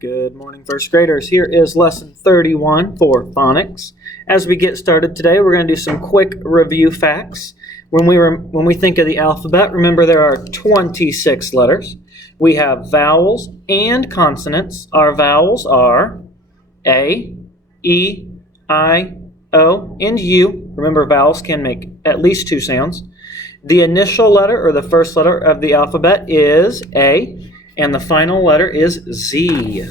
Good morning, first graders. Here is lesson 31 for phonics. As we get started today, we're going to do some quick review facts. When we think of the alphabet, remember there are 26 letters. We have vowels and consonants. Our vowels are A, E, I, O, and U. Remember, vowels can make at least two sounds. The initial letter, or the first letter of the alphabet, is A. And the final letter is Z.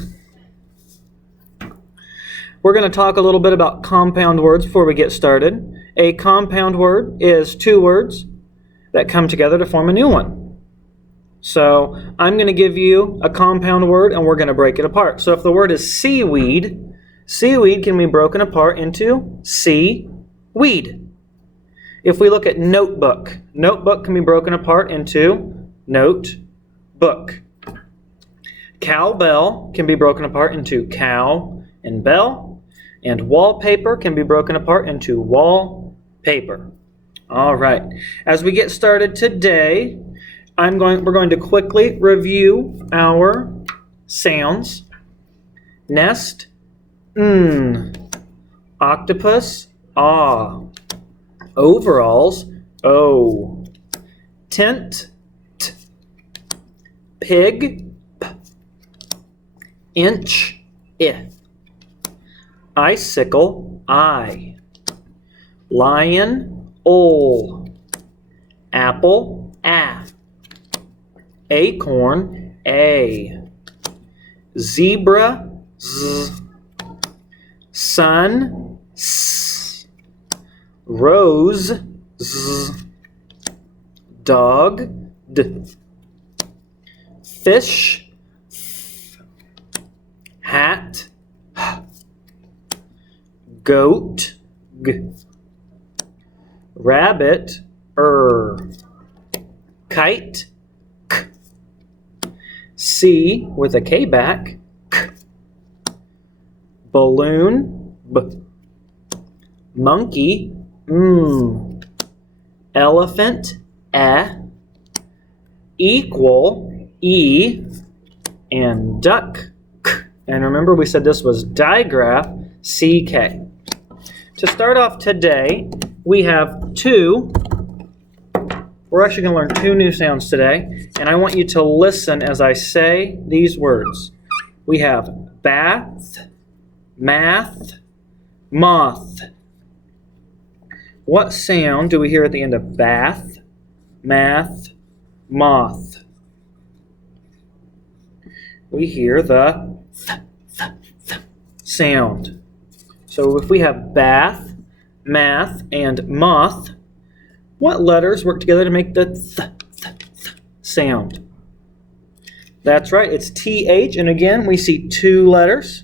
We're going to talk a little bit about compound words before we get started. A compound word is two words that come together to form a new one. So I'm going to give you a compound word and we're going to break it apart. So if the word is seaweed, seaweed can be broken apart into sea-weed. If we look at notebook, notebook can be broken apart into note-book. Cowbell can be broken apart into cow and bell, and wallpaper can be broken apart into wallpaper. All right. As we get started today, we're going to quickly review our sounds. Nest, octopus, ah, overalls, o, tent, t, pig, inch, I, icicle, I, lion, ol, apple, a, acorn, a, zebra, z, sun, s, rose, z, dog, d, fish, hat, goat, g, rabbit, kite, k, C with a K back, k, balloon, b, monkey, elephant, equal, E, and duck, k. And remember we said this was digraph, CK. To start off today, we have we're actually going to learn two new sounds today, and I want you to listen as I say these words. We have bath, math, moth. What sound do we hear at the end of bath, math, moth? We hear the th sound. So if we have bath, math, and moth, what letters work together to make the th sound? That's right, it's TH, and again, we see two letters.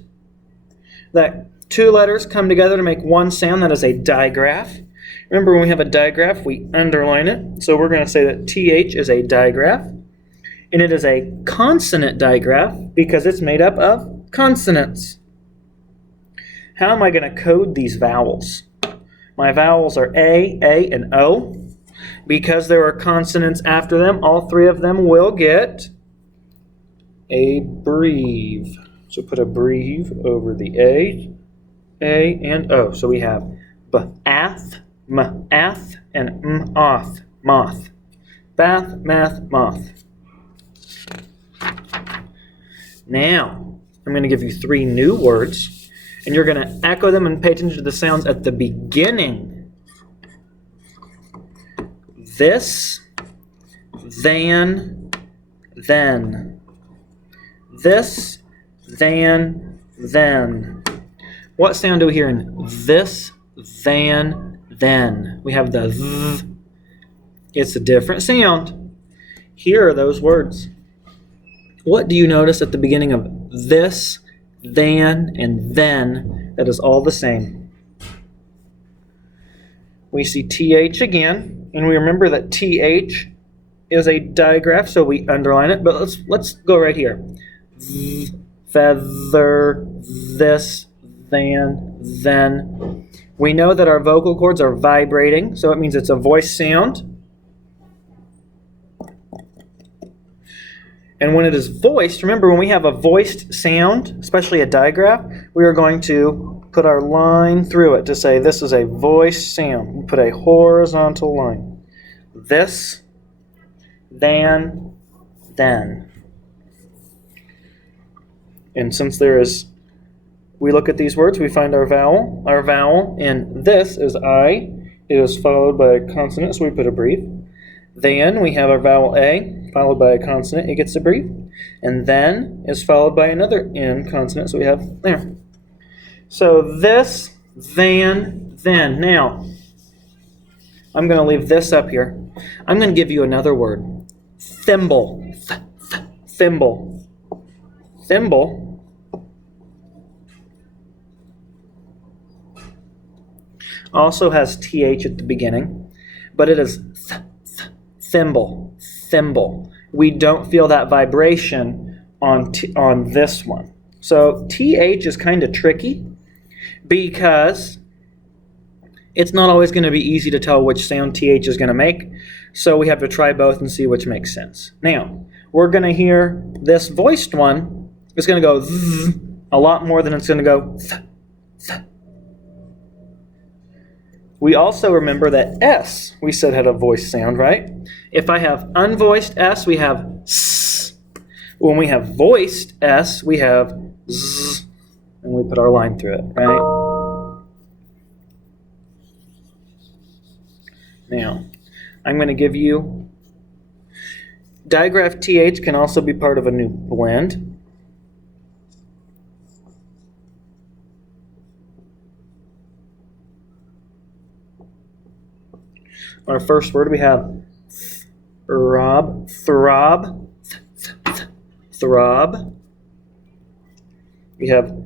That two letters come together to make one sound. That is a digraph. Remember, when we have a digraph, we underline it. So we're going to say that TH is a digraph. And it is a consonant digraph because it's made up of consonants. How am I going to code these vowels? My vowels are A, and O. Because there are consonants after them, all three of them will get a breve. So put a breve over the A, and O. So we have b-ath, m-ath, and m-oth, moth. Bath, math, moth. Now, I'm going to give you three new words, and you're going to echo them and pay attention to the sounds at the beginning. This, than, then. This, than, then. What sound do we hear in this, than, then? We have the th. It's a different sound. Here are those words. What do you notice at the beginning of this, than, and then that is all the same? We see TH again, and we remember that TH is a digraph, so we underline it, but let's go right here. Feather, this, than, then. We know that our vocal cords are vibrating, so it means it's a voice sound. And when it is voiced, remember when we have a voiced sound, especially a digraph, we are going to put our line through it to say this is a voiced sound. We put a horizontal line. This, than, then. And since we look at these words, we find our vowel. Our vowel in this is I. It is followed by a consonant, so we put a brief. Then we have our vowel A, followed by a consonant, it gets a brief. And then is followed by another N consonant, so we have there. So this, then. Now, I'm going to leave this up here. I'm going to give you another word. Thimble. Thimble. Thimble also has TH at the beginning, but it is thimble. Thimble. We don't feel that vibration on this one. So TH is kind of tricky because it's not always going to be easy to tell which sound TH is going to make. So we have to try both and see which makes sense. Now, we're going to hear this voiced one is going to go zzz a lot more than it's going to go th, th. We also remember that S, we said had a voiced sound, right? If I have unvoiced S, we have S. When we have voiced S, we have Z, and we put our line through it, right? Now, I'm going to give you, digraph TH can also be part of a new blend. Our first word, we have throb, throb. We have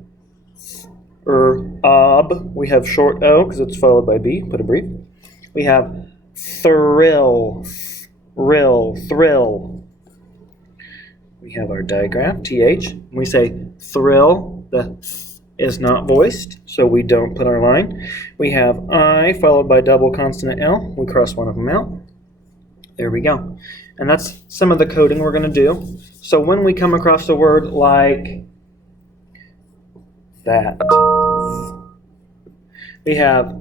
ob. We have short O because it's followed by B. Put a brief. We have thrill, thrill. We have our digraph, TH. When we say thrill, the th is not voiced, so we don't put our line. We have I followed by double consonant L. We cross one of them out. There we go. And that's some of the coding we're going to do. So when we come across a word like that, we have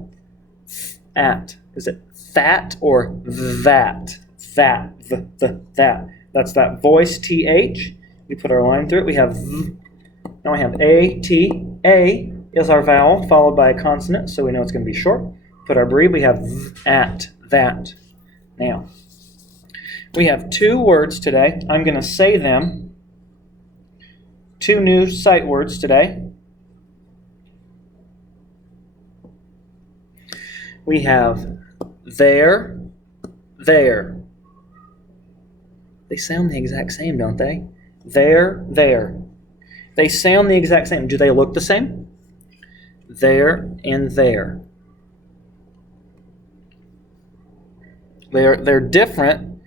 at. Is it that or that? That. That. That's that voice TH. We put our line through it. We have v. Now we have A, T. A is our vowel followed by a consonant, so we know it's going to be short. Put our brief. We have v, at, that. Now, we have two words today. I'm going to say them. Two new sight words today. We have there, there. They sound the exact same, don't they? There, there. They sound the exact same. Do they look the same? There and there. They're different.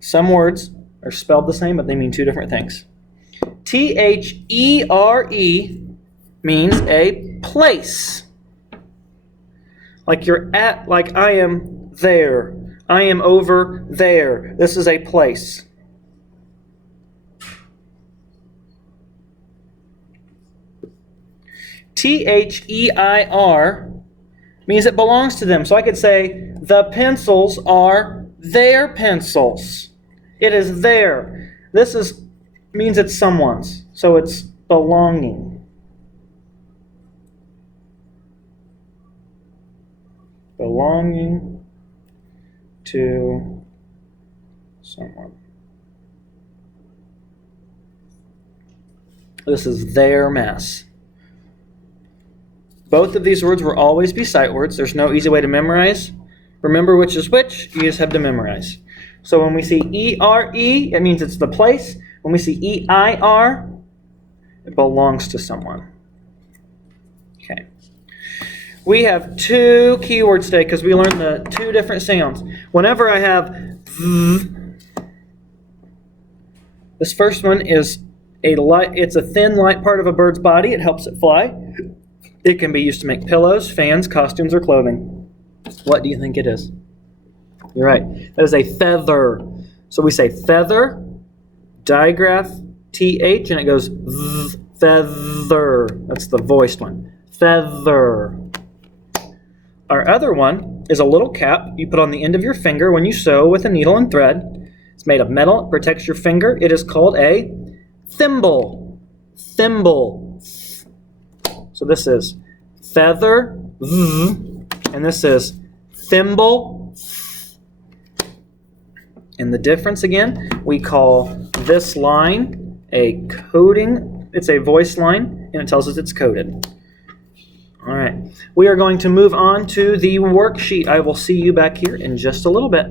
Some words are spelled the same, but they mean two different things. T-H-E-R-E means a place. Like you're at, like I am there. I am over there. This is a place. T-H-E-I-R means it belongs to them. So I could say, the pencils are their pencils. It is their. This means it's someone's. So it's belonging. Belonging to someone. This is their mess. Both of these words will always be sight words. There's no easy way to memorize. Remember which is which, you just have to memorize. So when we see E-R-E, it means it's the place. When we see E-I-R, it belongs to someone. Okay. We have two keywords today because we learned the two different sounds. Whenever I have V, this first one is it's a thin, light part of a bird's body. It helps it fly. It can be used to make pillows, fans, costumes, or clothing. What do you think it is? You're right. That is a feather. So we say feather, digraph, th, and it goes th, feather. That's the voiced one. Feather. Our other one is a little cap you put on the end of your finger when you sew with a needle and thread. It's made of metal. It protects your finger. It is called a thimble. Thimble. So this is feather, and this is thimble. And the difference again, we call this line a coding. It's a voice line, and it tells us it's coded. All right, we are going to move on to the worksheet. I will see you back here in just a little bit.